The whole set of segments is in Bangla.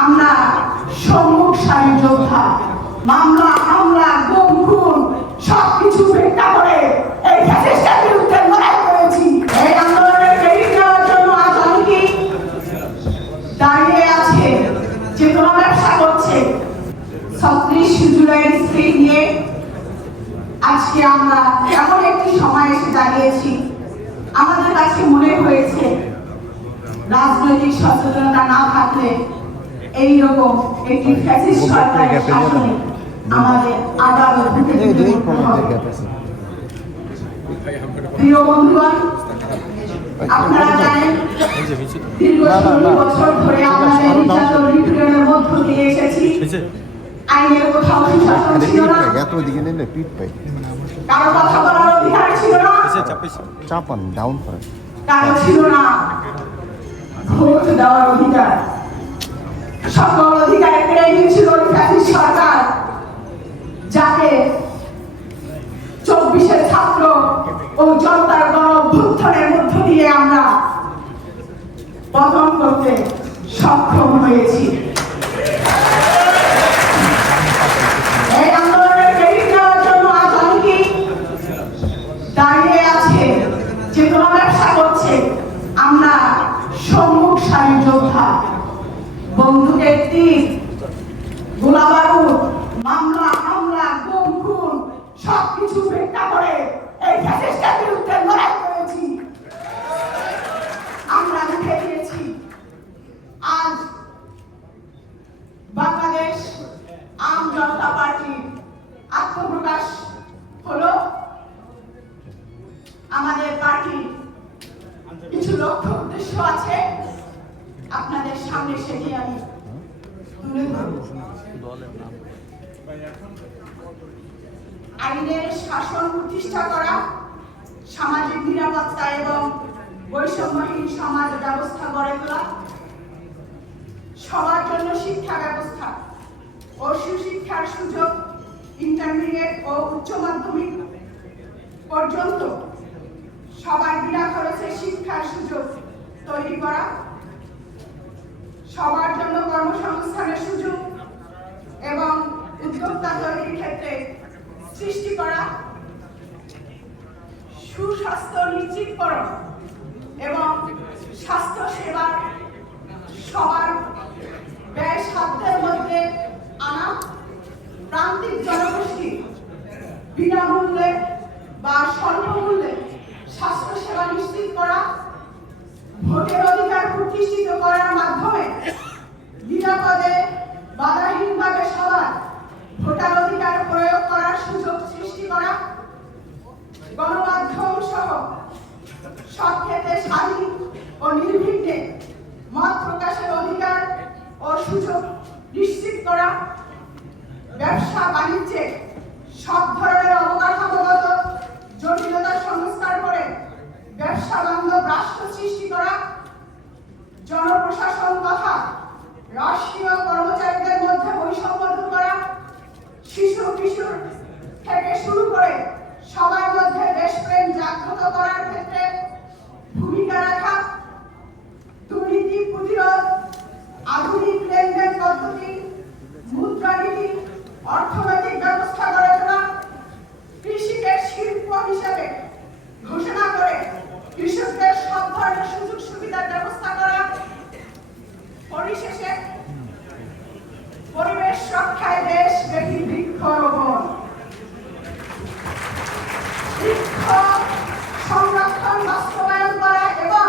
আমরা সম্মুখ সারি যোদ্ধা। মামলা, হামলা, গুম, খুন, সবকিছু উপেক্ষা করে এই ফ্যাসিস্টের বিরুদ্ধে লড়াই করেছি। এই আন্দোলনের জন্য আজ অনেকেই দাঁড়িয়ে আছে? চেতনা ব্যবসা করছে। ছত্রিশ জুলাইয়ের স্ক্রিন নিয়ে আজকে আমরা এমন একটি সময় এসে দাঁড়িয়েছি। আমাদের কাছে মনে হয়েছে, রাজনৈতিক সচেতনতা না থাকলে এইরকম একটি ফ্যাসিস্ট সরকারের শাসনে আমাদের আছে প্রিয় বন্ধুগণ আপনারা জানেন দীর্ঘ ষোলো বছর ধরে আমাদের নির্যাতন নিপীড়নের মধ্য দিয়ে এসেছি। আইনের কোথাও সুশাসন ছিল না। কারও কথা বলার অধিকার ছিল না। চাপান ডাউন করেন কারও ছিল না। ভোট দেওয়ার অধিকার। সকল অধিকার কেড়ে নিয়েছিল সরকার, যাকে চব্বিশের ছাত্র ও জনতার গণ অভ্যুত্থানের মধ্য দিয়ে আমরা পতন করতে সক্ষম হয়েছি এই আন্দোলনের ক্রেডিট নেওয়ার জন্য আজ অনেকেই দাঁড়িয়ে আছে চেতনা ব্যবসা করছে আমরা সম্মুখ সারি যোদ্ধা বন্দুকের তীর গোলাবারুদ মামলা হামলা গুম খুন সবকিছু উপেক্ষা করে এই ফ্যাসিস্টের বিরুদ্ধে লড়াই করেছি আমরা লিখে দিয়েছি আজ বাংলাদেশ আম জনতা পার্টির আত্মপ্রকাশ হলো আমাদের পার্টি কিছু আছে? আপনাদের সামনে সেটি আমি আইনের শাসন প্রতিষ্ঠা করা, সামাজিক নিরাপত্তা এবং বৈষম্যহীন সমাজ ব্যবস্থা গড়ে তোলা, সবার জন্য শিক্ষা ব্যবস্থা ও সুশিক্ষার সুযোগ ইন্টারমিডিয়েট ও উচ্চ মাধ্যমিক পর্যন্ত সবার বিনা খরচে শিক্ষার তৈরি করা। সবার জন্য কর্মসংস্থানের সুযোগ এবং উদ্যোক্তা তৈরির ক্ষেত্রে সৃষ্টি করা। সুস্বাস্থ্য নিশ্চিতকরণ এবং স্বাস্থ্য সেবার সবার ব্যয় সাধ্যের মধ্যে আনা। প্রান্তিক জনগোষ্ঠী বিনামূল্যে বা স্বল্প মূল্যে স্বাস্থ্য সেবা নিশ্চিত করা ভোটের অধিকার প্রতিষ্ঠিত করার মাধ্যমে নিরাপদে, বাধাহীনভাবে সবার ভোটার অধিকার প্রয়োগ করার সুযোগ সৃষ্টি করা, গণমাধ্যম সহ সব ক্ষেত্রে স্বাধীন ও নির্বিঘ্নে মত প্রকাশের অধিকার ও সুযোগ নিশ্চিত করা, ব্যবসা, বাণিজ্যে সব ধরনের অবকাঠামোগত জটিলতা সংস্কার করে ব্যবসা বান্ধব রাষ্ট্র সৃষ্টি করা জনপ্রশাসন তথা রাষ্ট্রীয় কর্মচারীদের মধ্যে বৈষম্য করা, শিশু কিশোর থেকে শুরু করে সবার মধ্যে দেশপ্রেম জাগ্রত করার ক্ষেত্রে ভূমিকা রাখা, দুর্নীতি, প্রতিরোধ, আধুনিক লেনদেন পদ্ধতি, মুদ্রানীতি অর্থনৈতিক ব্যবস্থা গড়ে তোলা কৃষিকে শিল্প হিসেবে ঘোষণা করে কৃষকদের সব ধরনের সুযোগ সুবিধার ব্যবস্থা করা পরিশেষে পরিবেশ রক্ষায় দেশ ব্যাপী বৃক্ষরোপণ বৃক্ষ সংরক্ষণ বাস্তবায়ন করা এবং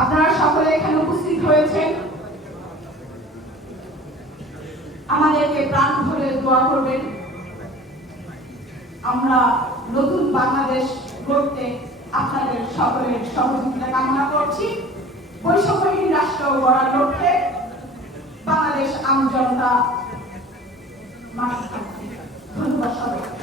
আপনারা সকলে এখানে উপস্থিত হয়েছেন। আমাদেরকে প্রাণ ভরে দোয়া করবেন। আমরা নতুন বাংলাদেশ গড়তে আপনাদের সকলের সহযোগিতা কামনা করছি। বৈষম্যহীন রাষ্ট্র গড়ার লক্ষ্যে বাংলাদেশ আম জনতা ধন্যবাদ সবাইকে।